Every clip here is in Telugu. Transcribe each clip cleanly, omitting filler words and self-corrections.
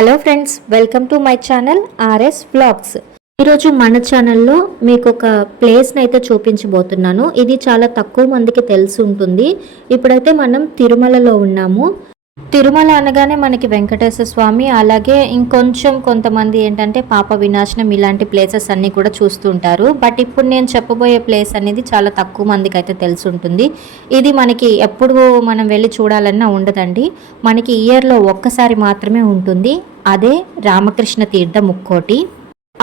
Hello friends, welcome to my channel RS vlogs. ఈరోజు మన ఛానల్లో మీకు ఒక ప్లేస్ని అయితే చూపించబోతున్నాను. ఇది చాలా తక్కువ మందికి తెలిసి ఉంటుంది. ఇప్పుడైతే మనం తిరుమలలో ఉన్నాము. తిరుమల అనగానే మనకి వెంకటేశ్వర స్వామి, అలాగే ఇంకొంచెం కొంతమంది ఏంటంటే పాప వినాశనం ఇలాంటి ప్లేసెస్ అన్నీ కూడా చూస్తుంటారు. బట్ ఇప్పుడు నేను చెప్పబోయే ప్లేస్ అనేది చాలా తక్కువ మందికి అయితే తెలిసి ఉంటుంది. ఇది మనకి ఎప్పుడు మనం వెళ్ళి చూడాలన్నా ఉండదండి. మనకి ఇయర్లో ఒక్కసారి మాత్రమే ఉంటుంది. అదే రామకృష్ణ తీర్థ ముక్కోటి.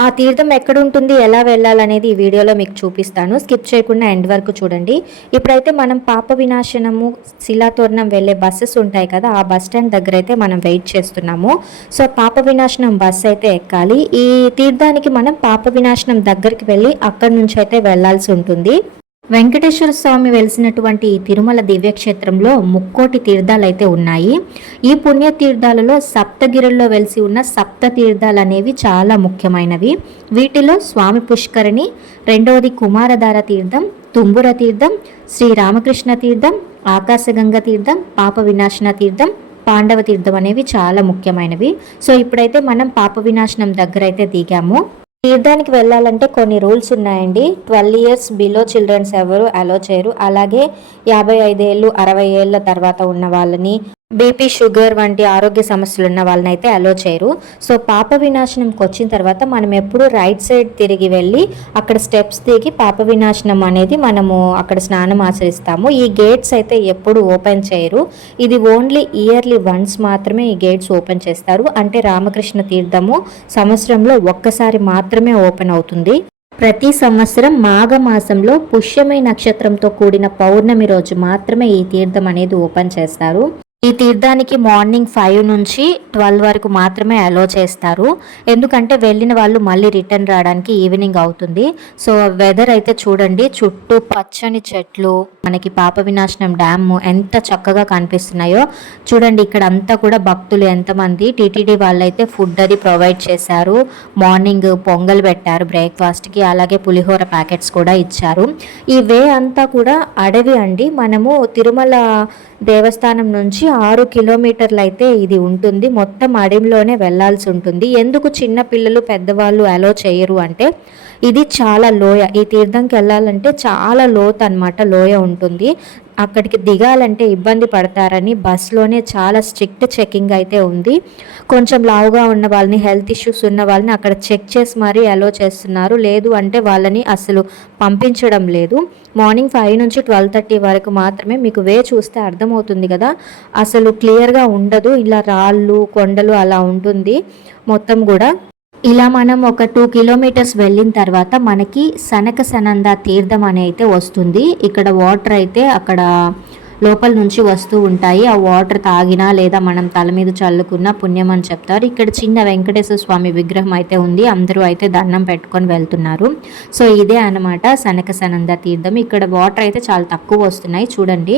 ఆ తీర్థం ఎక్కడ ఉంటుంది, ఎలా వెళ్ళాలనేది ఈ వీడియోలో మీకు చూపిస్తాను. స్కిప్ చేయకుండా ఎండ్ వరకు చూడండి. ఇప్పుడైతే మనం పాప వినాశనము శిలాతోరణం వెళ్ళే బస్సెస్ ఉంటాయి కదా, ఆ బస్ స్టాండ్ దగ్గర అయితే మనం వెయిట్ చేస్తున్నాము. సో పాప వినాశనం బస్ అయితే ఎక్కాలి. ఈ తీర్థానికి మనం పాప వినాశనం దగ్గరికి వెళ్ళి అక్కడి నుంచి అయితే వెళ్లాల్సి ఉంటుంది. వెంకటేశ్వర స్వామి వెలిసినటువంటి ఈ తిరుమల దివ్యక్షేత్రంలో ముక్కోటి తీర్థాలు అయితే ఉన్నాయి. ఈ పుణ్య తీర్థాలలో సప్తగిరుల్లో వెలిసి ఉన్న సప్త తీర్థాలు అనేవి చాలా ముఖ్యమైనవి. వీటిలో స్వామి పుష్కరిణి, రెండవది కుమారధార తీర్థం, తుంబుర తీర్థం, శ్రీ రామకృష్ణ తీర్థం, ఆకాశగంగ తీర్థం, పాప వినాశన తీర్థం, పాండవ తీర్థం అనేవి చాలా ముఖ్యమైనవి. సో ఇప్పుడైతే మనం పాప వినాశనం దగ్గర అయితే దిగాము. తీర్థానికి వెళ్ళాలంటే కొన్ని రూల్స్ ఉన్నాయండి. 12 ఇయర్స్ బిలో చిల్డ్రన్స్ ఎవరు అలో చేయరు. అలాగే 55 ఏళ్ళు 60 ఏళ్ళ తర్వాత ఉన్న వాళ్ళని, బీపీ షుగర్ వంటి ఆరోగ్య సమస్యలు ఉన్న వాళ్ళని అయితే అలో చేయరు. సో పాప వినాశనంకి వచ్చిన తర్వాత మనం ఎప్పుడు రైట్ సైడ్ తిరిగి వెళ్ళి అక్కడ స్టెప్స్ దిగి పాప వినాశనం అనేది మనము అక్కడ స్నానం ఆచరిస్తాము. ఈ గేట్స్ అయితే ఎప్పుడు ఓపెన్ చేయరు. ఇది ఓన్లీ ఇయర్లీ వన్స్ మాత్రమే ఈ గేట్స్ ఓపెన్ చేస్తారు. అంటే రామకృష్ణ తీర్థము సంవత్సరంలో ఒక్కసారి మాత్రమే ఓపెన్ అవుతుంది. ప్రతి సంవత్సరం మాఘమాసంలో పుష్యమి నక్షత్రంతో కూడిన పౌర్ణమి రోజు మాత్రమే ఈ తీర్థం అనేది ఓపెన్ చేస్తారు. ఈ తీర్థానికి మార్నింగ్ 5 నుంచి 12 వరకు మాత్రమే అలో చేస్తారు. ఎందుకంటే వెళ్ళిన వాళ్ళు మళ్ళీ రిటర్న్ రావడానికి ఈవినింగ్ అవుతుంది. సో వెదర్ అయితే చూడండి, చుట్టూ పచ్చని చెట్లు, మనకి పాప వినాశనం డ్యామ్ ఎంత చక్కగా కనిపిస్తున్నాయో చూడండి. ఇక్కడ అంతా కూడా భక్తులు ఎంతమంది, టీటీడీ వాళ్ళైతే ఫుడ్ అది ప్రొవైడ్ చేశారు. మార్నింగ్ పొంగల్ పెట్టారు బ్రేక్ఫాస్ట్కి, అలాగే పులిహోర ప్యాకెట్స్ కూడా ఇచ్చారు. ఈ వే అంతా కూడా అడవి అండి. మనము తిరుమల దేవస్థానం నుంచి 6 కిలోమీటర్లు అయితే ఇది ఉంటుంది. మొత్తం అడవిలోనే వెళ్లాల్సి ఉంటుంది. ఎందుకు చిన్న పిల్లలు పెద్దవాళ్ళు అలో చేయరు అంటే ఇది చాలా లోయ. ఈ తీర్థంకి వెళ్ళాలంటే చాలా లోతు అనమాట, లోయ ఉంటుంది. అక్కడికి దిగాలంటే ఇబ్బంది పడతారని బస్లోనే చాలా స్ట్రిక్ట్ చెకింగ్ అయితే ఉంది. కొంచెం లావుగా ఉన్న వాళ్ళని, హెల్త్ ఇష్యూస్ ఉన్న వాళ్ళని అక్కడ చెక్ చేసి మరీ అలో చేస్తున్నారు. లేదు అంటే వాళ్ళని అసలు పంపించడం లేదు. మార్నింగ్ 5 నుంచి 12:30 వరకు మాత్రమే. మీకు వే చూస్తే అర్థమవుతుంది కదా, అసలు క్లియర్గా ఉండదు. ఇలా రాళ్ళు కొండలు అలా ఉంటుంది మొత్తం కూడా. ఇలా మనం ఒక 2 కిలోమీటర్స్ వెళ్ళిన తర్వాత మనకి సనక సనంద తీర్థం అని అయితే వస్తుంది. ఇక్కడ వాటర్ అయితే అక్కడ లోపల నుంచి వస్తూ ఉంటాయి. ఆ వాటర్ తాగినా లేదా మనం తల మీద చల్లుకున్న పుణ్యం అని చెప్తారు. ఇక్కడ చిన్న వెంకటేశ్వర స్వామి విగ్రహం అయితే ఉంది. అందరూ అయితే దండం పెట్టుకొని వెళ్తున్నారు. సో ఇదే అనమాట సనక సనంద తీర్థం. ఇక్కడ వాటర్ అయితే చాలా తక్కువ వస్తున్నాయి. చూడండి,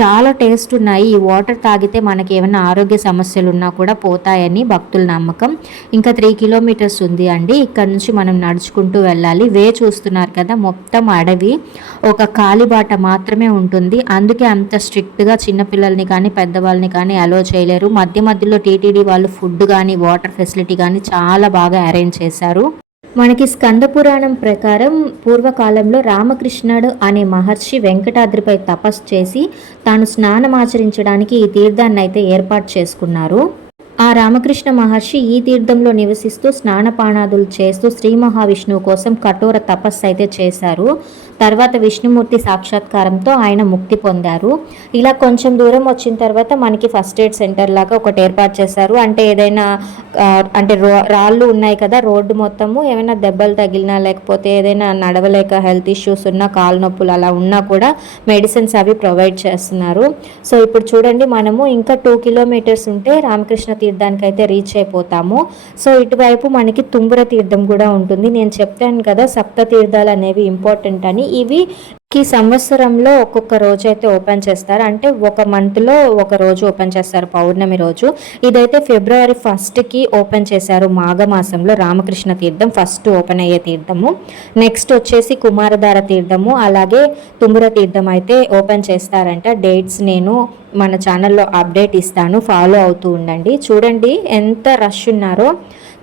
చాలా టేస్ట్ ఉన్నాయి. ఈ వాటర్ తాగితే మనకి ఏమైనా ఆరోగ్య సమస్యలు ఉన్నా కూడా పోతాయని భక్తుల నమ్మకం. ఇంకా 3 కిలోమీటర్స్ ఉంది అండి. ఇక్కడ నుంచి మనం నడుచుకుంటూ వెళ్ళాలి. వే చూస్తున్నారు కదా, మొత్తం అడవి, ఒక కాలిబాట మాత్రమే ఉంటుంది. అందుకే అంత స్ట్రిక్ట్గా చిన్నపిల్లల్ని కానీ పెద్దవాళ్ళని కానీ అలో చేయలేరు. మధ్య మధ్యలో టీటీడీ వాళ్ళు ఫుడ్ కానీ వాటర్ ఫెసిలిటీ కానీ చాలా బాగా అరేంజ్ చేశారు. మనకి స్కంద పురాణం ప్రకారం పూర్వకాలంలో రామకృష్ణుడు అనే మహర్షి వెంకటాద్రిపై తపస్సు చేసి తాను స్నానం ఆచరించడానికి ఈ తీర్థాన్ని అయితే ఏర్పాటు చేసుకున్నారు. ఆ రామకృష్ణ మహర్షి ఈ తీర్థంలో నివసిస్తూ స్నానపానాదులు చేస్తూ శ్రీ మహావిష్ణువు కోసం కఠోర తపస్సు అయితే చేశారు. తర్వాత విష్ణుమూర్తి సాక్షాత్కారంతో ఆయన ముక్తి పొందారు. ఇలా కొంచెం దూరం వచ్చిన తర్వాత మనకి ఫస్ట్ ఎయిడ్ సెంటర్ లాగా ఒకటి ఏర్పాటు చేశారు. అంటే ఏదైనా అంటే రాళ్ళు ఉన్నాయి కదా రోడ్డు మొత్తము, ఏమైనా దెబ్బలు తగిలినా లేకపోతే ఏదైనా నడవలేక హెల్త్ ఇష్యూస్ ఉన్నా, కాలు నొప్పులు అలా ఉన్నా కూడా మెడిసిన్స్ అవి ప్రొవైడ్ చేస్తున్నారు. సో ఇప్పుడు చూడండి, మనము ఇంకా 2 కిలోమీటర్స్ ఉంటే రామకృష్ణ తీర్థానికి అయితే రీచ్ అయిపోతాము. సో ఇటువైపు మనకి తుంబుర తీర్థం కూడా ఉంటుంది. నేను చెప్తాను కదా సప్త తీర్థాలు అనేవి ఇంపార్టెంట్ అని. కానీ ఇవి సంవత్సరంలో ఒక్కొక్క రోజు అయితే ఓపెన్ చేస్తారు. అంటే ఒక మంత్లో ఒక రోజు ఓపెన్ చేస్తారు, పౌర్ణమి రోజు. ఇదైతే ఫిబ్రవరి 1కి ఓపెన్ చేశారు. మాఘమాసంలో రామకృష్ణ తీర్థం ఫస్ట్ ఓపెన్ అయ్యే తీర్థము. నెక్స్ట్ వచ్చేసి కుమారధార తీర్థము, అలాగే తుమ్ముర తీర్థం అయితే ఓపెన్ చేస్తారంట. డేట్స్ నేను మన ఛానల్లో అప్డేట్ ఇస్తాను, ఫాలో అవుతూ ఉండండి. చూడండి ఎంత రష్ ఉన్నారో,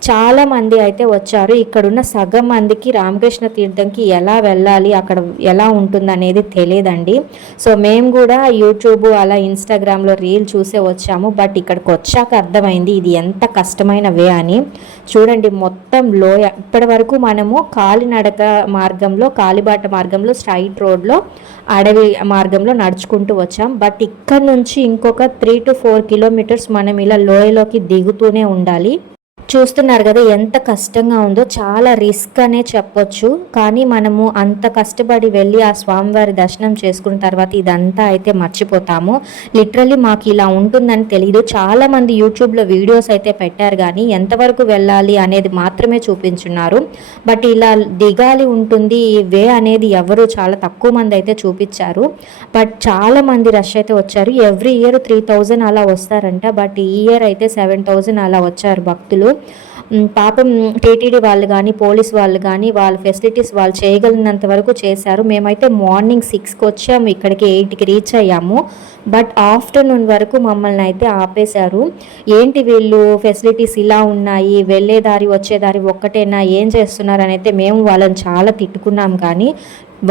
చాలా మంది అయితే వచ్చారు. ఇక్కడున్న సగం మందికి రామకృష్ణ తీర్థంకి ఎలా వెళ్ళాలి, అక్కడ ఎలా ఉంటుంది అనేది తెలియదండి. సో మేము కూడా యూట్యూబ్ అలా ఇన్స్టాగ్రామ్లో రీల్ చూసే వచ్చాము. బట్ ఇక్కడికి వచ్చాక అర్థమైంది ఇది ఎంత కష్టమైన వే అని. చూడండి మొత్తం లోయ. ఇప్పటి వరకు మనము కాలినడక మార్గంలో, కాలిబాట మార్గంలో, స్ట్రైట్ రోడ్లో, అడవి మార్గంలో నడుచుకుంటూ వచ్చాం. బట్ ఇక్కడ నుంచి ఇంకొక 3 to 4 కిలోమీటర్స్ మనం ఇలా లోయలోకి దిగుతూనే ఉండాలి. చూస్తున్నారు కదా ఎంత కష్టంగా ఉందో, చాలా రిస్క్ అనే చెప్పొచ్చు. కానీ మనము అంత కష్టపడి వెళ్ళి ఆ స్వామివారి దర్శనం చేసుకున్న తర్వాత ఇదంతా అయితే మర్చిపోతాము. లిటరల్లీ మాకు ఇలా ఉంటుందని తెలియదు. చాలామంది యూట్యూబ్లో వీడియోస్ అయితే పెట్టారు, కానీ ఎంతవరకు వెళ్ళాలి అనేది మాత్రమే చూపించున్నారు. బట్ ఇలా దిగాలి ఉంటుంది ఈ వే అనేది ఎవరు, చాలా తక్కువ మంది అయితే చూపించారు. బట్ చాలా మంది రష్ అయితే వచ్చారు. ఎవ్రీ ఇయర్ 3000 అలా వస్తారంట. బట్ ఈ ఇయర్ అయితే 7000 అలా వచ్చారు భక్తులు. పాపం టీటీడీ వాళ్ళు కానీ, పోలీస్ వాళ్ళు కానీ, వాళ్ళ ఫెసిలిటీస్ వాళ్ళు చేయగలిగినంత వరకు చేశారు. మేమైతే మార్నింగ్ 6కి వచ్చాము, ఇక్కడికి 8కి రీచ్ అయ్యాము. బట్ ఆఫ్టర్నూన్ వరకు మమ్మల్ని అయితే ఆపేశారు. ఏంటి వీళ్ళు ఫెసిలిటీస్ ఇలా ఉన్నాయి, వెళ్ళేదారి వచ్చేదారి ఒక్కటేనా, ఏం చేస్తున్నారు అని అయితే మేము వాళ్ళని చాలా తిట్టుకున్నాం. కానీ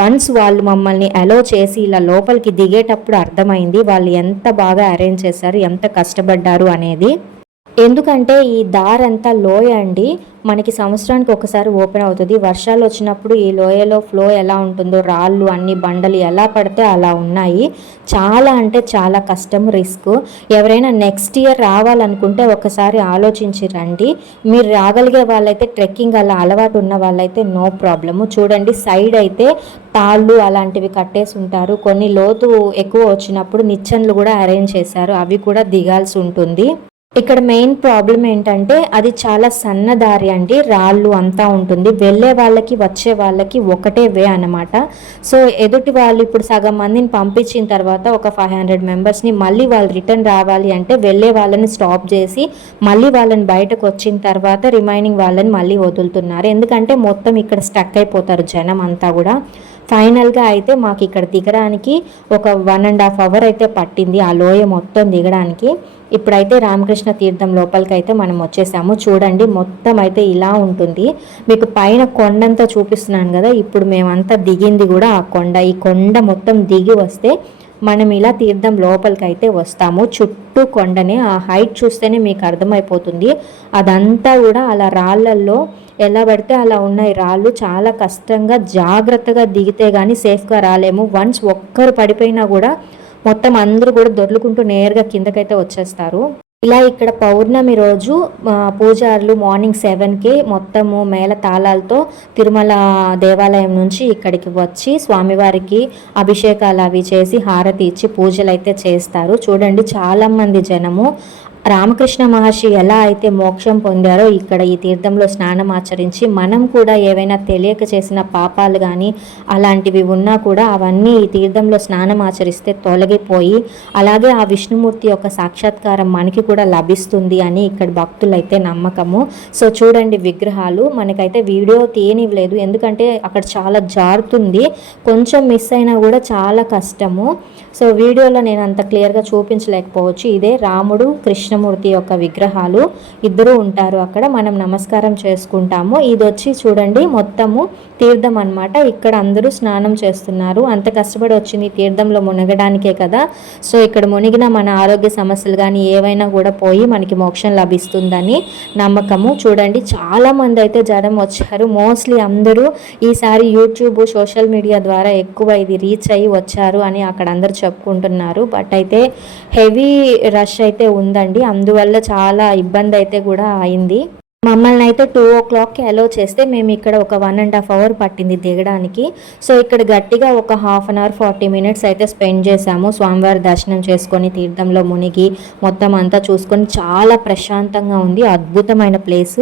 వన్స్ వాళ్ళు మమ్మల్ని అలో చేసి ఇలా లోపలికి దిగేటప్పుడు అర్థమైంది వాళ్ళు ఎంత బాగా అరేంజ్ చేశారు, ఎంత కష్టపడ్డారు అనేది. ఎందుకంటే ఈ దారంతా లోయ అండి, మనకి సంవత్సరానికి ఒకసారి ఓపెన్ అవుతుంది. వర్షాలు వచ్చినప్పుడు ఈ లోయలో ఫ్లో ఎలా ఉంటుందో, రాళ్ళు అన్ని బండలు ఎలా పడితే అలా ఉన్నాయి. చాలా అంటే చాలా కష్టం, రిస్క్. ఎవరైనా నెక్స్ట్ ఇయర్ రావాలనుకుంటే ఒకసారి ఆలోచించి రండి. మీరు రాగలిగే వాళ్ళైతే, ట్రెక్కింగ్ అలా అలవాటు ఉన్న వాళ్ళైతే నో ప్రాబ్లము. చూడండి సైడ్ అయితే తాళ్ళు అలాంటివి కట్టేసి ఉంటారు. కొన్ని లోతు ఎక్కువ వచ్చినప్పుడు నిచ్చెనలు కూడా అరేంజ్ చేశారు, అవి కూడా దిగాల్సి ఉంటుంది. ఇక్కడ మెయిన్ ప్రాబ్లం ఏంటంటే అది చాలా సన్న దారి అండి, రాళ్ళు అంతా ఉంటుంది. వెళ్ళే వాళ్ళకి వచ్చే వాళ్ళకి ఒకటే వే అన్నమాట. సో ఎదుటి వాళ్ళు ఇప్పుడు సగం మందిని పంపించిన తర్వాత ఒక 500 మెంబర్స్ని మళ్ళీ వాళ్ళు రిటర్న్ రావాలి అంటే వెళ్ళే వాళ్ళని స్టాప్ చేసి మళ్ళీ వాళ్ళని బయటకు వచ్చిన తర్వాత రిమైనింగ్ వాళ్ళని మళ్ళీ వదులుతున్నారు. ఎందుకంటే మొత్తం ఇక్కడ స్టక్ అయిపోతారు జనం అంతా కూడా. ఫైనల్గా అయితే మాకు ఇక్కడ దిగడానికి ఒక 1.5 hour అయితే పట్టింది, ఆ లోయ మొత్తం దిగడానికి. ఇప్పుడైతే రామకృష్ణ తీర్థం లోపలికి అయితే మనం వచ్చేసాము. చూడండి మొత్తం అయితే ఇలా ఉంటుంది. మీకు పైన కొండంతా చూపిస్తున్నాను కదా, ఇప్పుడు మేమంతా దిగింది కూడా ఆ కొండ. ఈ కొండ మొత్తం దిగి వస్తే మనం ఇలా తీర్థం లోపలికి అయితే వస్తాము. చుట్టూ కొండనే, ఆ హైట్ చూస్తేనే మీకు అర్థమైపోతుంది. అదంతా కూడా అలా రాళ్ళల్లో ఎలా పడితే అలా ఉన్నాయి రాళ్ళు. చాలా కష్టంగా జాగ్రత్తగా దిగితే కానీ సేఫ్గా రాలేము. వన్స్ ఒక్కరు పడిపోయినా కూడా మొత్తం అందరూ కూడా దొర్లుకుంటూ నేరుగా కిందకైతే వచ్చేస్తారు. ఇలా ఇక్కడ పౌర్ణమి రోజు పూజారులు మార్నింగ్ 7కి మొత్తము మేళ తాళాలతో తిరుమల దేవాలయం నుంచి ఇక్కడికి వచ్చి స్వామివారికి అభిషేకాలు అవి చేసి హారతి ఇచ్చి పూజలు అయితే చేస్తారు. చూడండి చాలామంది జనము. రామకృష్ణ మహర్షి ఎలా అయితే మోక్షం పొందారో ఇక్కడ ఈ తీర్థంలో స్నానం ఆచరించి మనం కూడా ఏవైనా తెలియక చేసిన పాపాలు కానీ అలాంటివి ఉన్నా కూడా అవన్నీ ఈ తీర్థంలో స్నానం ఆచరిస్తే తొలగిపోయి అలాగే ఆ విష్ణుమూర్తి యొక్క సాక్షాత్కారం మనకి కూడా లభిస్తుంది అని ఇక్కడ భక్తులైతే నమ్మకము. సో చూడండి విగ్రహాలు మనకైతే వీడియో తీయనివ్వలేదు, ఎందుకంటే అక్కడ చాలా జారుతుంది, కొంచెం మిస్ అయినా కూడా చాలా కష్టము. సో వీడియోలో నేను అంత క్లియర్గా చూపించలేకపోవచ్చు. ఇదే రాముడు కృష్ణమూర్తి యొక్క విగ్రహాలు, ఇద్దరు ఉంటారు అక్కడ. మనం నమస్కారం చేసుకుంటాము. ఇది వచ్చి చూడండి మొత్తము తీర్థం అన్నమాట. ఇక్కడ అందరూ స్నానం చేస్తున్నారు. అంత కష్టపడి వచ్చింది తీర్థంలో మునగడానికే కదా. సో ఇక్కడ మునిగిన మన ఆరోగ్య సమస్యలు కానీ ఏవైనా కూడా పోయి మనకి మోక్షం లభిస్తుందని నమ్మకము. చూడండి చాలా మంది అయితే జనం వచ్చారు. మోస్ట్లీ అందరూ ఈసారి యూట్యూబ్ సోషల్ మీడియా ద్వారా ఎక్కువ ఇది రీచ్ అయ్యి వచ్చారు అని అక్కడ అందరూ చెప్పుకుంటున్నారు. బట్ అయితే హెవీ రష్ అయితే ఉందండి, అందువల్ల చాలా ఇబ్బంది అయితే కూడా అయింది. మమ్మల్ని అయితే 2 o'clockకి అలో చేస్తే మేము ఇక్కడ ఒక 1.5 hour పట్టింది దిగడానికి. సో ఇక్కడ గట్టిగా ఒక 1/2 hour 40 minutes అయితే స్పెండ్ చేశాము. స్వామివారి దర్శనం చేసుకొని తీర్థంలో మునిగి మొత్తం అంతా చూసుకొని చాలా ప్రశాంతంగా ఉంది, అద్భుతమైన ప్లేస్.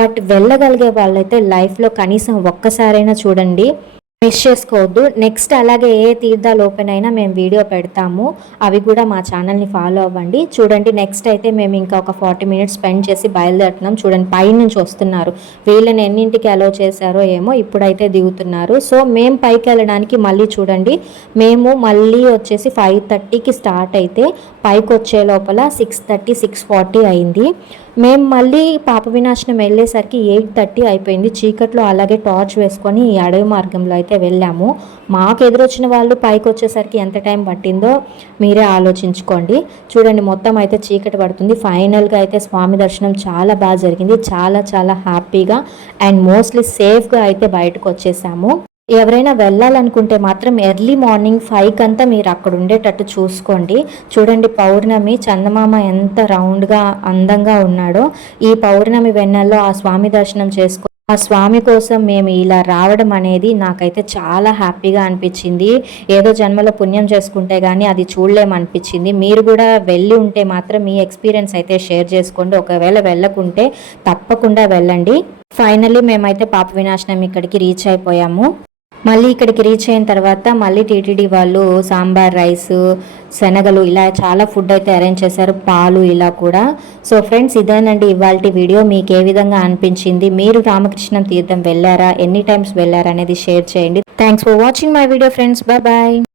బట్ వెళ్ళగలిగే వాళ్ళైతే లైఫ్లో కనీసం ఒక్కసారైనా చూడండి. మిస్ చేసుకోవద్దు. నెక్స్ట్ అలాగే ఏ తీర్థాలు ఓపెన్ అయినా మేము వీడియో పెడతాము, అవి కూడా మా ఛానల్ని ఫాలో అవ్వండి. చూడండి నెక్స్ట్ అయితే మేము ఇంకా ఒక 40 మినిట్స్ స్పెండ్ చేసి బయలుదేరుతున్నాం. చూడండి పైనుంచి వస్తున్నారు, వీళ్ళని ఎన్నింటికి అలో చేశారో ఏమో, ఇప్పుడైతే దిగుతున్నారు. సో మేము పైకి వెళ్ళడానికి మళ్ళీ చూడండి, మేము మళ్ళీ వచ్చేసి 5:30కి స్టార్ట్ అయితే పైకి వచ్చే లోపల 6:30 6:40 అయింది. మేము మళ్ళీ పాప వినాశనం వెళ్ళేసరికి 8:30 అయిపోయింది. చీకట్లో అలాగే టార్చ్ వేసుకొని ఈ అడవి మార్గంలో అయితే వెళ్ళాము. మాకు ఎదురొచ్చిన వాళ్ళు పైకి వచ్చేసరికి ఎంత టైం పట్టిందో మీరే ఆలోచించుకోండి. చూడండి మొత్తం అయితే చీకటి పడుతుంది. ఫైనల్గా అయితే స్వామి దర్శనం చాలా బాగా జరిగింది, చాలా చాలా హ్యాపీగా అండ్ మోస్ట్లీ సేఫ్గా అయితే బయటకు వచ్చేసాము. ఎవరైనా వెళ్ళాలనుకుంటే మాత్రం ఎర్లీ మార్నింగ్ 5 అంతా మీరు అక్కడ ఉండేటట్టు చూసుకోండి. చూడండి పౌర్ణమి, చందమామ ఎంత రౌండ్గా అందంగా ఉన్నాడో. ఈ పౌర్ణమి వెన్నెల్లో ఆ స్వామి దర్శనం చేసుకో, ఆ స్వామి కోసం మేము ఇలా రావడం అనేది నాకైతే చాలా హ్యాపీగా అనిపించింది. ఏదో జన్మలో పుణ్యం చేసుకుంటే కానీ అది చూడలేమనిపించింది. మీరు కూడా వెళ్ళి ఉంటే మాత్రం మీ ఎక్స్పీరియన్స్ అయితే షేర్ చేసుకోండి. ఒకవేళ వెళ్ళకుంటే తప్పకుండా వెళ్ళండి. ఫైనల్లీ మేమైతే పాప వినాశనం ఇక్కడికి రీచ్ అయిపోయాము. మళ్ళీ ఇక్కడికి రీచ్ అయిన తర్వాత మళ్ళీ టీటీడీ వాళ్ళు సాంబార్ రైస్, శనగలు ఇలా చాలా ఫుడ్ అయితే అరేంజ్ చేశారు, పాలు ఇలా కూడా. సో ఫ్రెండ్స్ ఇదేనండి ఇవాల్టి వీడియో. మీకు ఏ విధంగా అనిపించింది, మీరు రామకృష్ణం తీర్థం వెళ్ళారా, ఎన్ని టైమ్స్ వెళ్ళారా అనేది షేర్ చేయండి. Thanks for watching my video friends. Bye bye.